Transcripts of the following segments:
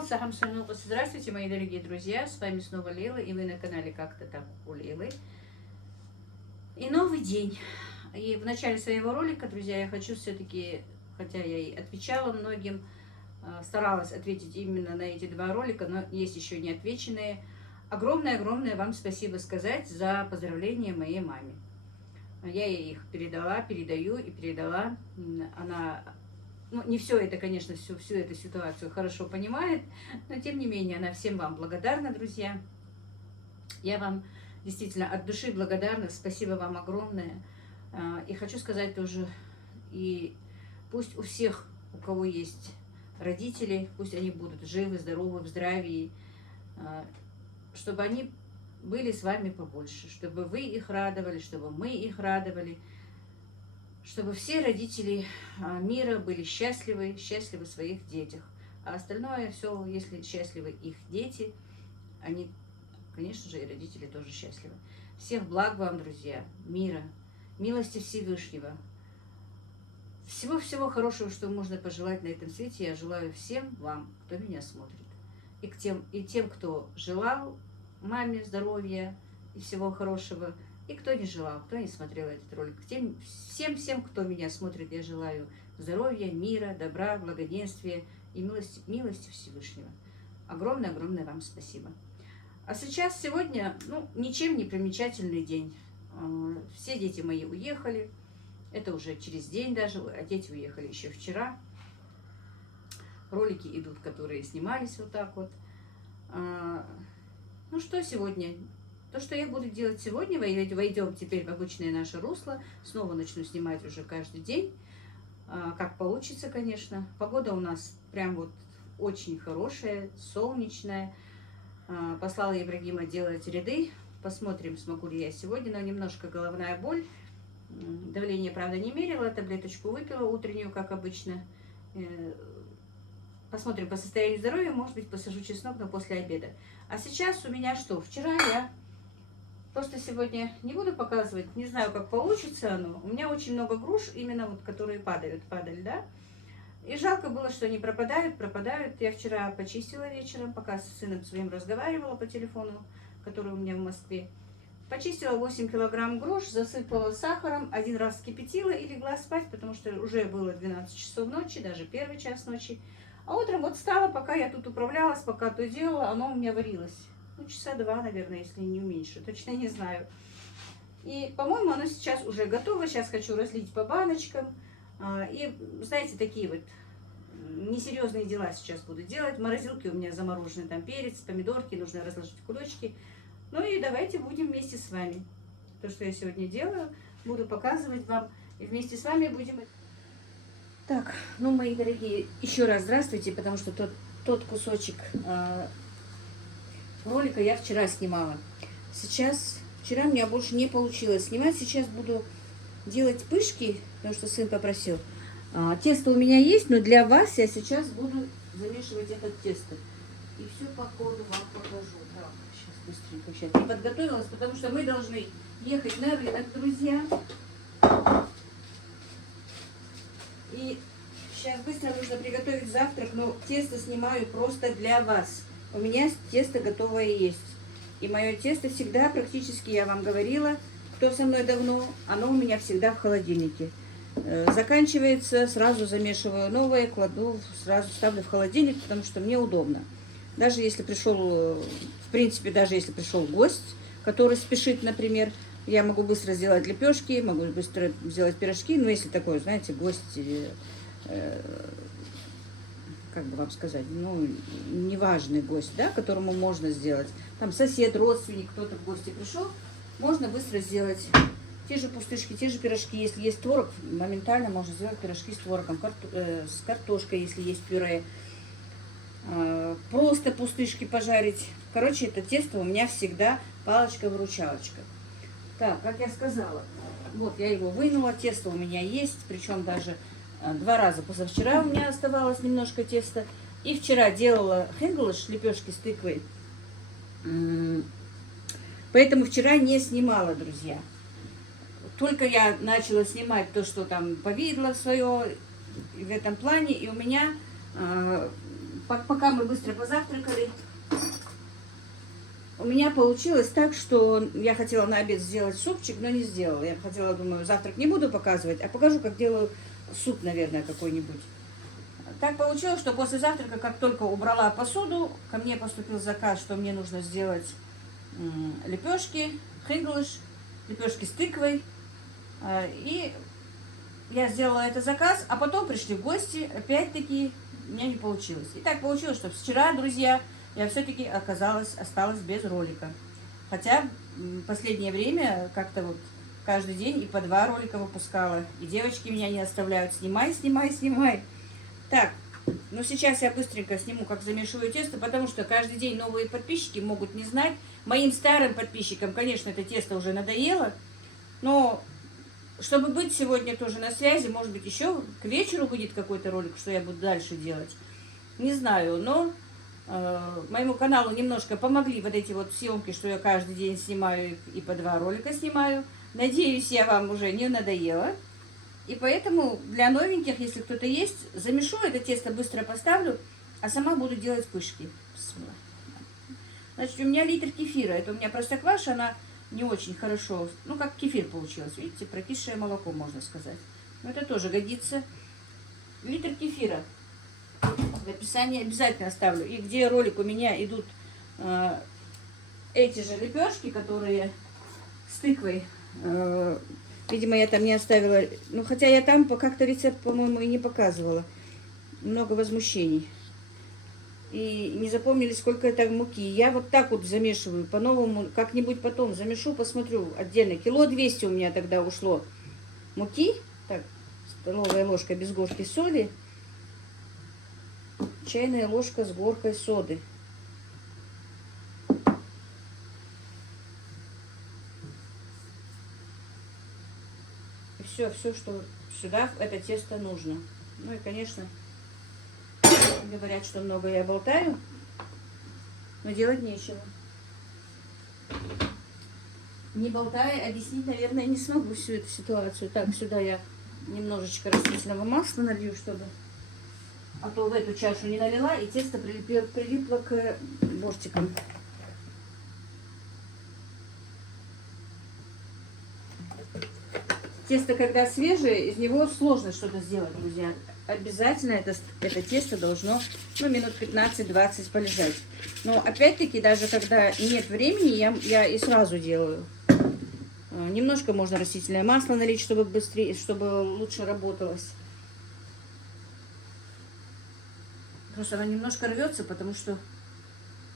Здравствуйте, мои дорогие друзья, с вами снова Лила, и вы на канале Как-то так у Лилы. И новый день. И в начале своего ролика, друзья, я хочу все-таки, хотя я и отвечала многим, старалась ответить именно на эти два ролика, но есть еще не отвеченные. Огромное-огромное вам спасибо сказать за поздравления моей маме. Я ей их передаю и передала. Она... Ну, не все это, конечно, всю эту ситуацию хорошо понимает, но тем не менее она всем вам благодарна, друзья. Я вам действительно от души благодарна, спасибо вам огромное. И хочу сказать тоже, и пусть у всех, у кого есть родители, пусть они будут живы, здоровы, в здравии, чтобы они были с вами побольше, чтобы вы их радовали, чтобы мы их радовали, чтобы все родители мира были счастливы в своих детях. А остальное все, если счастливы их дети, они, конечно же, и родители тоже счастливы. Всех благ вам, друзья, мира, милости Всевышнего. Всего-всего хорошего, что можно пожелать на этом свете, я желаю всем вам, кто меня смотрит. И тем, кто желал маме здоровья и всего хорошего, и кто не желал, кто не смотрел этот ролик. Всем, кто меня смотрит, я желаю здоровья, мира, добра, благоденствия и милости Всевышнего. Огромное-огромное вам спасибо. А сейчас, сегодня, ничем не примечательный день. Все дети мои уехали. Это уже через день даже, а дети уехали еще вчера. Ролики идут, которые снимались вот так вот. Ну что сегодня? То, что я буду делать сегодня, войдем теперь в обычное наше русло. Снова начну снимать уже каждый день. Как получится, конечно. Погода у нас прям вот очень хорошая, солнечная. Послала Ибрагима делать ряды. Посмотрим, смогу ли я сегодня. Но немножко головная боль. Давление, правда, не мерила. Таблеточку выпила утреннюю, как обычно. Посмотрим по состоянию здоровья. Может быть, посажу чеснок, но после обеда. А сейчас у меня что? Вчера я... Просто сегодня не буду показывать, не знаю, как получится оно. У меня очень много груш, именно вот, которые падали, да. И жалко было, что они пропадают. Я вчера почистила вечером, пока с сыном своим разговаривала по телефону, который у меня в Москве. Почистила 8 килограмм груш, засыпала сахаром, один раз кипятила и легла спать, потому что уже было 12 часов ночи, даже первый час ночи. А утром вот встала, пока я тут управлялась, пока то делала, оно у меня варилось. Часа два, наверное, если не меньше, точно не знаю. И, по-моему, оно сейчас уже готово. Сейчас хочу разлить по баночкам. И, знаете, такие вот несерьезные дела сейчас буду делать. В морозилке у меня замороженный там перец, помидорки, нужно разложить в кулечки. Ну и давайте будем вместе с вами. То, что я сегодня делаю, буду показывать вам. И вместе с вами будем... Так, мои дорогие, еще раз здравствуйте, потому что тот кусочек... ролика я вчера снимала. Вчера у меня больше не получилось снимать. Сейчас буду делать пышки, потому что сын попросил. Тесто у меня есть, но для вас я сейчас буду замешивать это тесто. И все по ходу вам покажу. Так, сейчас быстренько. Сейчас не подготовилась, потому что мы должны ехать на рынок, друзья. И сейчас быстро нужно приготовить завтрак, но тесто снимаю просто для вас. У меня тесто готовое есть. И мое тесто всегда, практически, я вам говорила, кто со мной давно, оно у меня всегда в холодильнике. Заканчивается, сразу замешиваю новое, кладу, сразу ставлю в холодильник, потому что мне удобно. Даже если пришел, в принципе, даже если пришел гость, который спешит, например, я могу быстро сделать лепешки, могу быстро сделать пирожки. Но если такой, знаете, гость... как бы вам сказать, неважный гость, да, которому можно сделать. Там сосед, родственник, кто-то в гости пришел, можно быстро сделать те же пустышки, те же пирожки. Если есть творог, моментально можно сделать пирожки с творогом, с картошкой, если есть пюре. Просто пустышки пожарить. Короче, это тесто у меня всегда палочка-выручалочка. Так, как я сказала, вот я его вынула, тесто у меня есть, причем даже... 2 раза позавчера у меня оставалось немножко теста. И вчера делала хенглыш, лепешки с тыквой. Поэтому вчера не снимала, друзья. Только я начала снимать то, что там повидло свое в этом плане. И у меня пока мы быстро позавтракали, у меня получилось так, что я хотела на обед сделать супчик, но не сделала. Я хотела, думаю, завтрак не буду показывать, а покажу, как делаю суп, наверное, какой-нибудь. Так получилось, что после завтрака, как только убрала посуду, ко мне поступил заказ, что мне нужно сделать лепешки, хинглиш, лепешки с тыквой. И я сделала этот заказ, а потом пришли в гости, опять-таки у меня не получилось. И так получилось, что вчера, друзья, я все-таки осталась без ролика. Хотя в последнее время как-то вот каждый день и по 2 ролика выпускала. И девочки меня не оставляют. Снимай, снимай, снимай. Так, ну сейчас я быстренько сниму, как замешиваю тесто, потому что каждый день новые подписчики могут не знать. Моим старым подписчикам, конечно, это тесто уже надоело. Но чтобы быть сегодня тоже на связи, может быть, еще к вечеру выйдет какой-то ролик, что я буду дальше делать. Не знаю, но моему каналу немножко помогли вот эти вот съемки, что я каждый день снимаю и по 2 ролика снимаю. Надеюсь, я вам уже не надоела. И поэтому для новеньких, если кто-то есть, замешу это тесто, быстро поставлю, а сама буду делать пышки. Значит, у меня литр кефира. Это у меня простокваша, она не очень хорошо, ну как кефир получилось. Видите, прокисшее молоко, можно сказать. Но это тоже годится. Литр кефира. В описании обязательно оставлю. И где ролик у меня идут эти же лепешки, которые с тыквой. Видимо, я там не оставила. Ну, хотя я там как-то рецепт, по-моему, и не показывала. Много возмущений. И не запомнили, сколько это муки. Я вот так вот замешиваю. По-новому как-нибудь потом замешу, посмотрю отдельно. 1,2 кило у меня тогда ушло муки. Так, столовая ложка без горки соли. Чайная ложка с горкой соды. И все, что сюда, в это тесто нужно. Ну и, конечно, говорят, что много я болтаю, но делать нечего. Не болтая, объяснить, наверное, не смогу всю эту ситуацию. Так, сюда я немножечко растительного масла налью, чтобы... А то в эту чашу не налила, и тесто прилипло к бортикам. Тесто, когда свежее, из него сложно что-то сделать, друзья. Обязательно это тесто должно, ну, минут 15-20 полежать. Но опять-таки, даже когда нет времени, я и сразу делаю. Немножко можно растительное масло налить, чтобы быстрее, чтобы лучше работалось. Просто она немножко рвется, потому что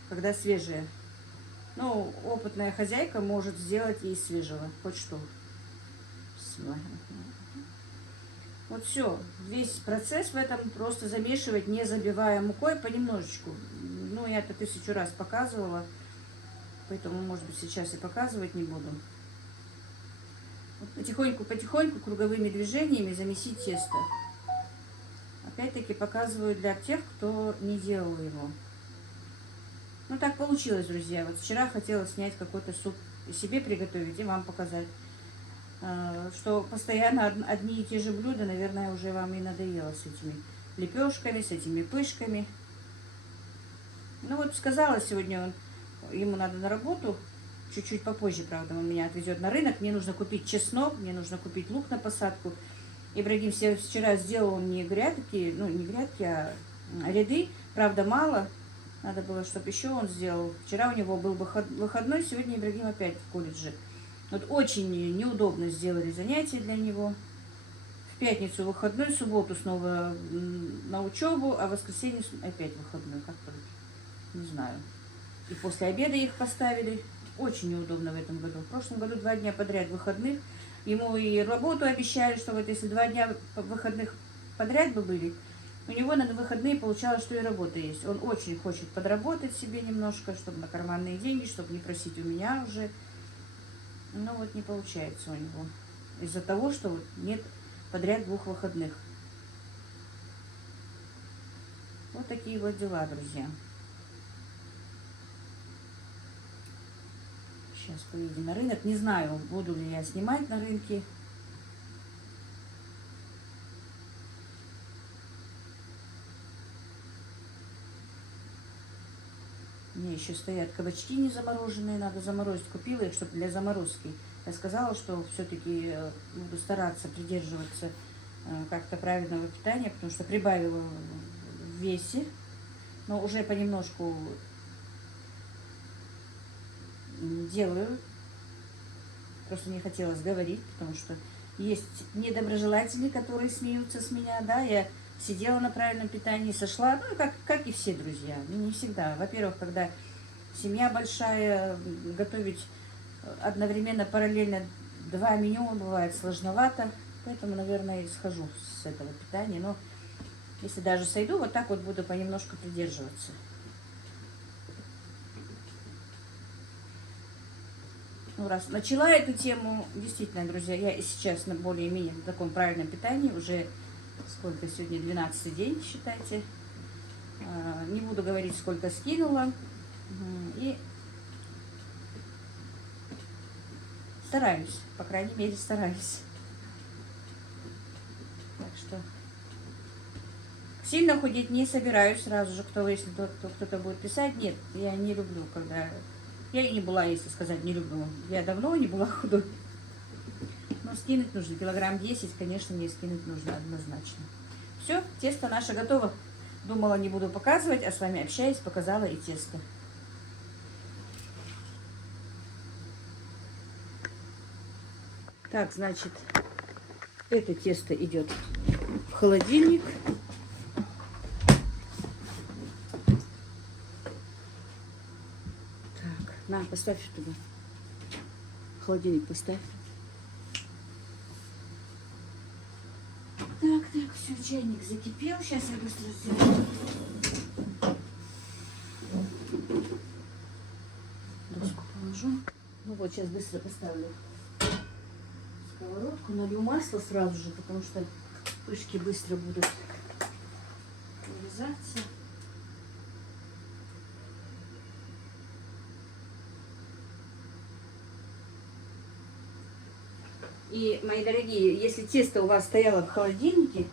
когда свежая. Ну, опытная хозяйка может сделать и из свежего. Хоть что. Вот все. Весь процесс в этом просто замешивать, не забивая мукой, понемножечку. Ну, я это 1000 раз показывала. Поэтому, может быть, сейчас и показывать не буду. Вот потихоньку, круговыми движениями замесить тесто. Опять-таки показываю для тех, кто не делал его. Ну, так получилось, друзья. Вот вчера хотела снять какой-то суп и себе приготовить, и вам показать. Что постоянно одни и те же блюда, наверное, уже вам и надоело с этими лепешками, с этими пышками. Ну, вот сказала сегодня, ему надо на работу, чуть-чуть попозже, правда, он меня отвезет на рынок. Мне нужно купить чеснок, мне нужно купить лук на посадку. Ибрагим вчера сделал мне грядки, ну не грядки, а ряды, правда мало, надо было, чтобы еще он сделал. Вчера у него был выходной, сегодня Ибрагим опять в колледже. Вот очень неудобно сделали занятия для него. В пятницу выходной, в субботу снова на учебу, а в воскресенье опять выходной, как только, не знаю. И после обеда их поставили. Очень неудобно в этом году. В прошлом году 2 дня подряд выходных. Ему и работу обещали, что вот если 2 дня выходных подряд бы были, у него на выходные получалось, что и работа есть. Он очень хочет подработать себе немножко, чтобы на карманные деньги, чтобы не просить у меня уже. Но вот не получается у него. Из-за того, что вот нет подряд 2 выходных. Вот такие вот дела, друзья. Сейчас поедем на рынок. Не знаю, буду ли я снимать на рынке. У меня еще стоят кабачки не замороженные, надо заморозить. Купила их, чтобы для заморозки. Я сказала, что все-таки буду стараться придерживаться как-то правильного питания, потому что прибавила в весе, но уже понемножку делаю. Просто не хотелось говорить, потому что есть недоброжелатели, которые смеются с меня, да, я сидела на правильном питании, сошла, ну, как и все друзья, не всегда. Во-первых, когда семья большая, готовить одновременно, параллельно 2 меню бывает сложновато, поэтому, наверное, и схожу с этого питания, но если даже сойду, вот так вот буду понемножку придерживаться. Ну, раз начала эту тему, действительно, друзья, я и сейчас на более-менее таком правильном питании, уже сколько сегодня, 12-й день, считайте. Не буду говорить, сколько скинула. И стараюсь, по крайней мере, стараюсь. Так что сильно худеть не собираюсь сразу же, если кто-то будет писать. Нет, я не люблю, когда... Я и не была, если сказать, не люблю. Я давно не была худой. Но скинуть нужно. Килограмм 10, конечно, мне скинуть нужно однозначно. Все, тесто наше готово. Думала, не буду показывать, а с вами общаюсь, показала и тесто. Так, значит, это тесто идет в холодильник. Так, на, поставь туда. В холодильник поставь. Так, все, чайник закипел. Сейчас я быстро сделаю. Доску положу. Ну вот, сейчас быстро поставлю сковородку. Налью масло сразу же, потому что пышки быстро будут вырезаться. И, мои дорогие, если тесто у вас стояло в холодильнике,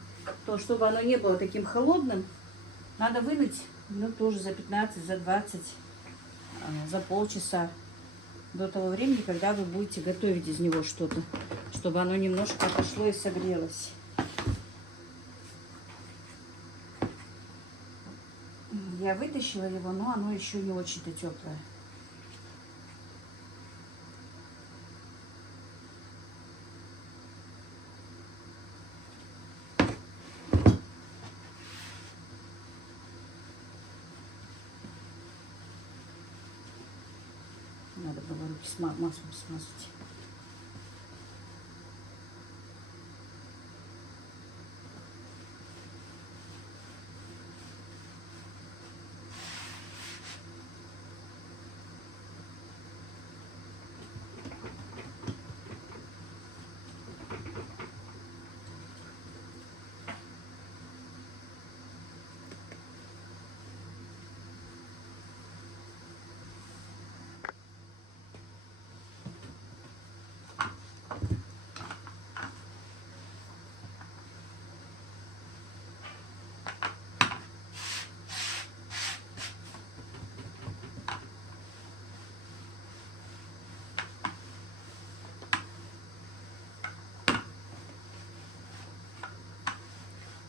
то чтобы оно не было таким холодным, надо вынуть, ну, тоже за 15, за 20, за полчаса до того времени, когда вы будете готовить из него что-то, чтобы оно немножко отошло и согрелось. Я вытащила его, но оно еще не очень-то теплое. Надо было руки маслом смазать.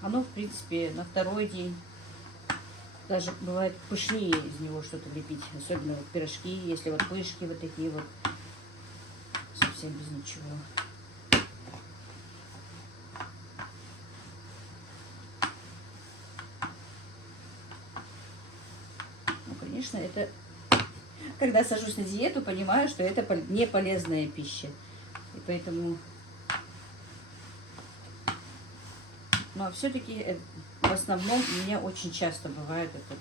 Оно, в принципе, на второй день даже бывает пышнее из него что-то лепить. Особенно вот пирожки, если вот пышки вот такие вот, совсем без ничего. Ну, конечно, это... Когда сажусь на диету, понимаю, что это не полезная пища. И поэтому... Но все-таки в основном у меня очень часто бывает это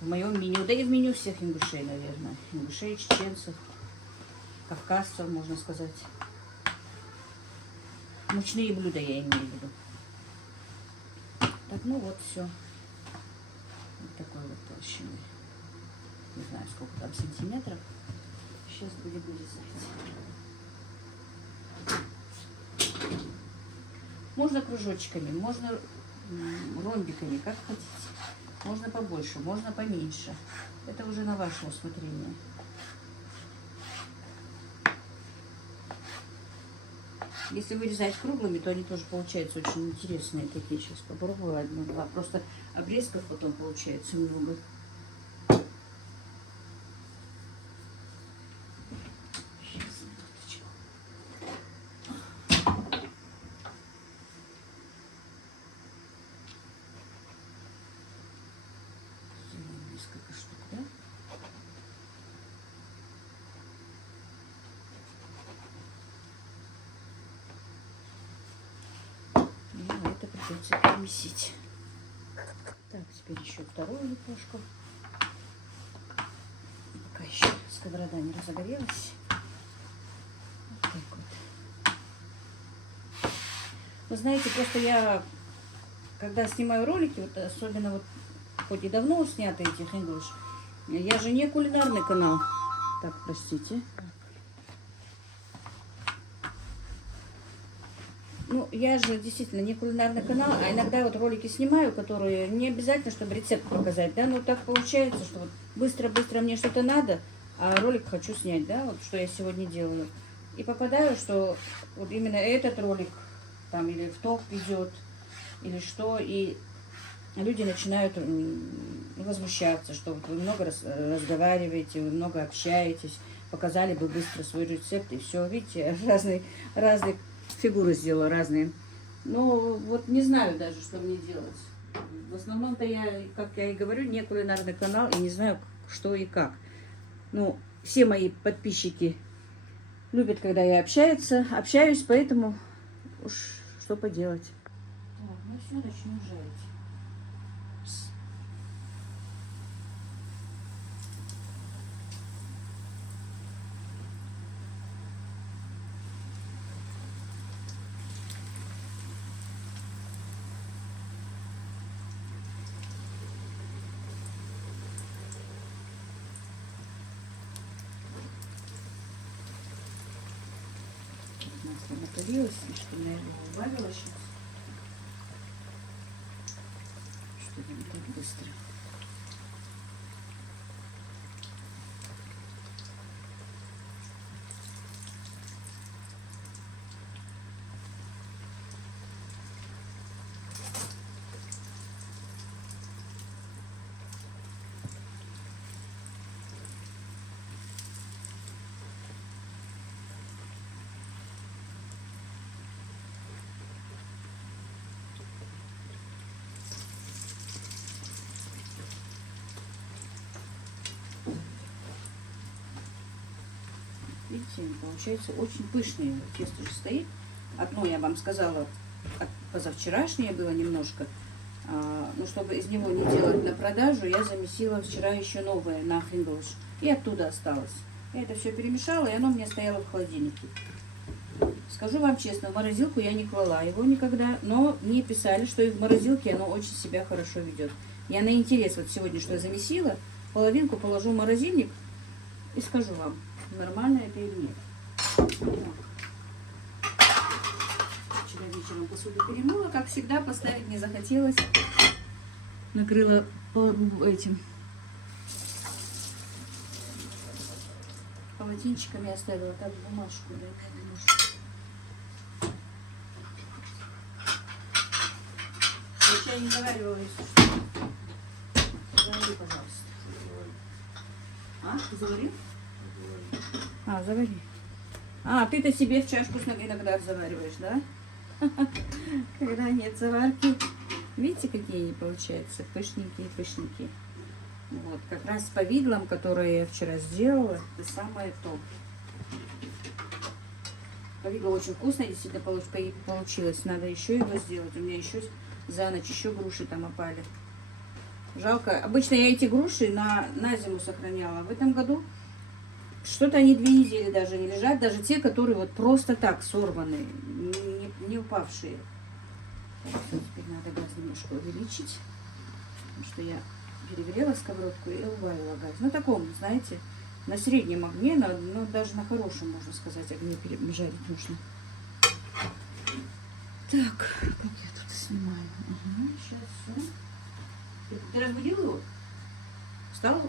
в моем меню, да и в меню всех ингушей, наверное. Ингушей, чеченцев, кавказцев, можно сказать. Мучные блюда я имею в виду. Так, ну вот все. Вот такой вот толщины. Не знаю, сколько там сантиметров. Сейчас будем вырезать. Можно кружочками, можно ромбиками, как хотите. Можно побольше, можно поменьше. Это уже на ваше усмотрение. Если вырезать круглыми, то они тоже получаются очень интересные такие. Сейчас попробую одну-два. Просто обрезков потом получается много. Несколько штук, да? Ну, это придется перемесить. Так, теперь еще вторую лепешку. Пока еще сковорода не разогрелась. Вот так вот. Вы знаете, просто я, когда снимаю ролики, вот особенно вот, хоть и давно сняты этих English, я же не кулинарный канал. Так, простите. Ну, я же действительно не кулинарный канал, а иногда вот ролики снимаю, которые не обязательно, чтобы рецепт показать, да, но так получается, что вот быстро-быстро мне что-то надо, а ролик хочу снять, да, вот что я сегодня делаю. И попадаю, что вот именно этот ролик там или в топ идет, или что, и люди начинают возмущаться, что вот вы много разговариваете, вы много общаетесь, показали бы быстро свой рецепт, и все, видите, разные фигуры сделала, разные. Но вот не знаю даже, что мне делать. В основном-то я, как я и говорю, не кулинарный канал, и не знаю, что и как. Ну, все мои подписчики любят, когда я общаюсь, поэтому уж что поделать. Так, ну все, начнем жарить. Масло накалилось, слишком, наверное, убавила сейчас. Что-то не так быстро. Видите, получается очень пышное тесто же стоит. Одно я вам сказала, позавчерашнее было немножко. Но чтобы из него не делать на продажу, я замесила вчера еще новое на English. И оттуда осталось. Я это все перемешала, и оно у меня стояло в холодильнике. Скажу вам честно, в морозилку я не клала его никогда, но мне писали, что и в морозилке оно очень себя хорошо ведет. Я на интерес вот сегодня, что я замесила, половинку положу в морозильник и скажу вам, нормально это или нет. Вчера вечером посуду перемыла, как всегда, поставить не захотелось. Накрыла этим полотенчиками, оставила так бумажку. Да, бумажку. Я чай не заваривала, если что. Завари, пожалуйста. А, ты заварил? Завари. Ты-то себе в чашку иногда завариваешь, да? Когда нет заварки. Видите, какие они получаются? Пышненькие. Вот, как раз с повидлом, которое я вчера сделала, это самое то. Повидло очень вкусное, действительно получилось. Надо еще его сделать. У меня еще за ночь еще груши там опали. Жалко. Обычно я эти груши на зиму сохраняла. В этом году что-то они 2 недели даже не лежат. Даже те, которые вот просто так сорваны, не упавшие. Теперь надо газ немножко увеличить. Потому что я перегрела сковородку и убавила газ. На таком, знаете, на среднем огне, но даже на хорошем, можно сказать, огне жарить нужно. Так, как я тут снимаю? Сейчас все. Ты разбудил его? Встал?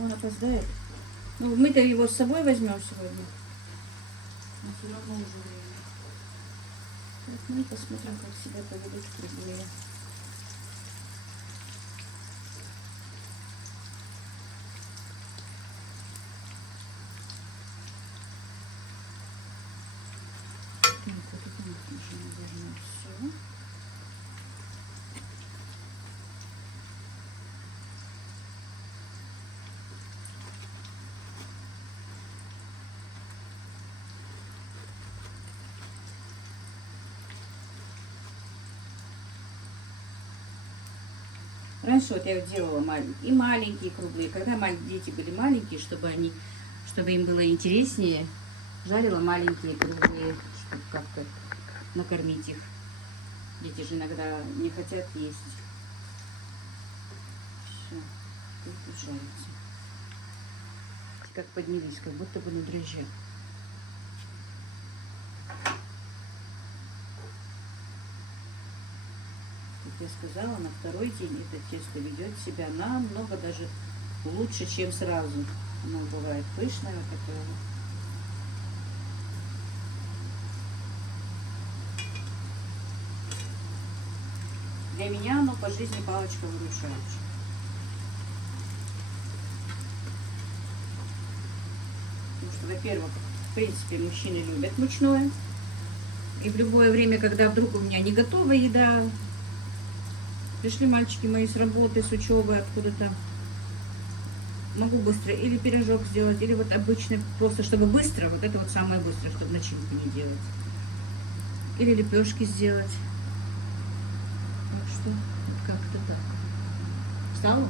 Он опоздает. Ну, мы-то его с собой возьмем сегодня. Но все равно уже время. Так, мы посмотрим, как себя поведут другие. Так, вот это уже, наверное, все. Раньше вот я делала и маленькие круглые. Когда дети были маленькие, чтобы им было интереснее, жарила маленькие круглые, чтобы как-то накормить их. Дети же иногда не хотят есть. Все, тут жарится. Как поднялись, как будто бы на дрожжах. Я сказала, на второй день это тесто ведет себя намного даже лучше, чем сразу. Оно бывает пышное вот такое. Для меня оно по жизни палочка-выручалочка. Потому что, во-первых, в принципе, мужчины любят мучное. И в любое время, когда вдруг у меня не готова еда, пришли мальчики мои с работы, с учебы, откуда-то. Могу быстро или пирожок сделать, или вот обычный, просто чтобы быстро, вот это вот самое быстрое, чтобы начинку не делать. Или лепешки сделать. Так что вот как-то так. Встала?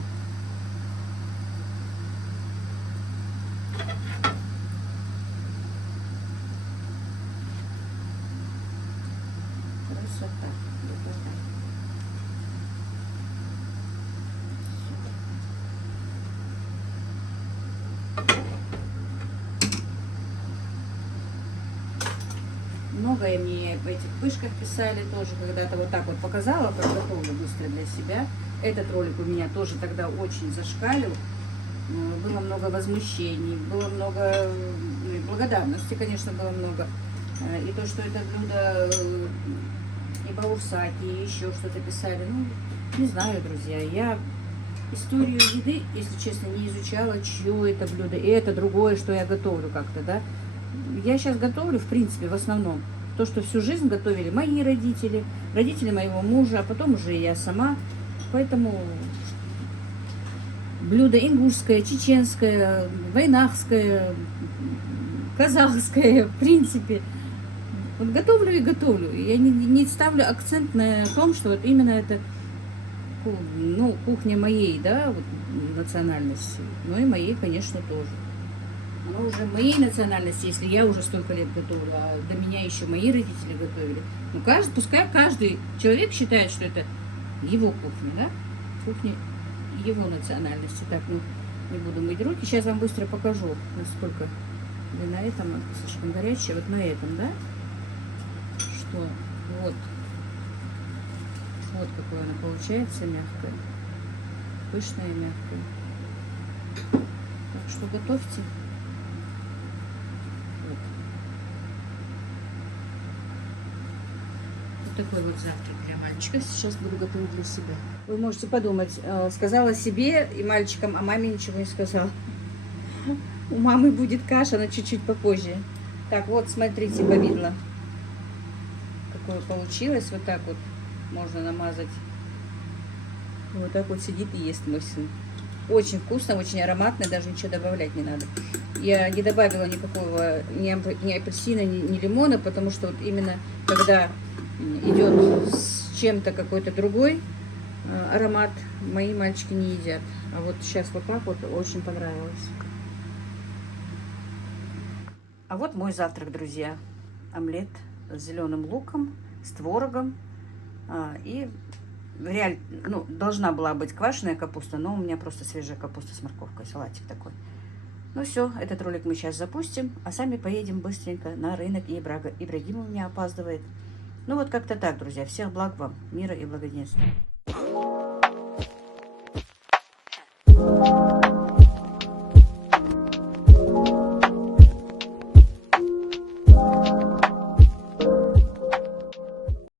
Красота. Многое мне в этих пышках писали тоже, когда-то вот так вот показала, как готовлю быстро для себя. Этот ролик у меня тоже тогда очень зашкалил. Было много возмущений, было много благодарности, конечно, было много. И то, что это блюдо, и баурсаки, и еще что-то писали. Ну, не знаю, друзья, я историю еды, если честно, не изучала, чье это блюдо, и это другое, что я готовлю как-то, да. Я сейчас готовлю, в принципе, в основном то, что всю жизнь готовили мои родители, родители моего мужа, а потом уже я сама. Поэтому блюдо ингушское, чеченское, войнахское, казахское, в принципе. Вот готовлю и готовлю. Я не ставлю акцент на том, что вот именно это, ну, кухня моей, да, вот, национальности, но и моей, конечно, тоже. Оно уже моей национальности, если я уже столько лет готовлю, а до меня еще мои родители готовили. Ну, пускай каждый человек считает, что это его кухня, да? Кухня его национальности. Так, ну, не буду мыть руки. Сейчас вам быстро покажу, насколько. Или на этом, она слишком горячая, вот на этом, да? Что? Вот. Вот какое она получается, мягкая. Пышная и мягкая. Так что готовьте. Такой вот завтрак для мальчика. Сейчас буду готовить для себя. Вы можете подумать, сказала себе и мальчикам, а маме ничего не сказала. У мамы будет каша, но чуть-чуть попозже. Так, вот, смотрите, повидло. Какое получилось. Вот так вот можно намазать. Вот так вот сидит и ест мой сын. Очень вкусно, очень ароматно, даже ничего добавлять не надо. Я не добавила никакого ни апельсина, ни лимона, потому что вот именно когда идет с чем-то какой-то другой аромат, мои мальчики не едят. А вот сейчас вот так вот очень понравилось. А вот мой завтрак, друзья. Омлет с зеленым луком, с творогом. И реально, ну, должна была быть квашеная капуста, но у меня просто свежая капуста с морковкой, салатик такой. Ну все, этот ролик мы сейчас запустим, а сами поедем быстренько на рынок. И Ибрагим у меня опаздывает. Ну вот как-то так, друзья. Всех благ вам, мира и благоденствия.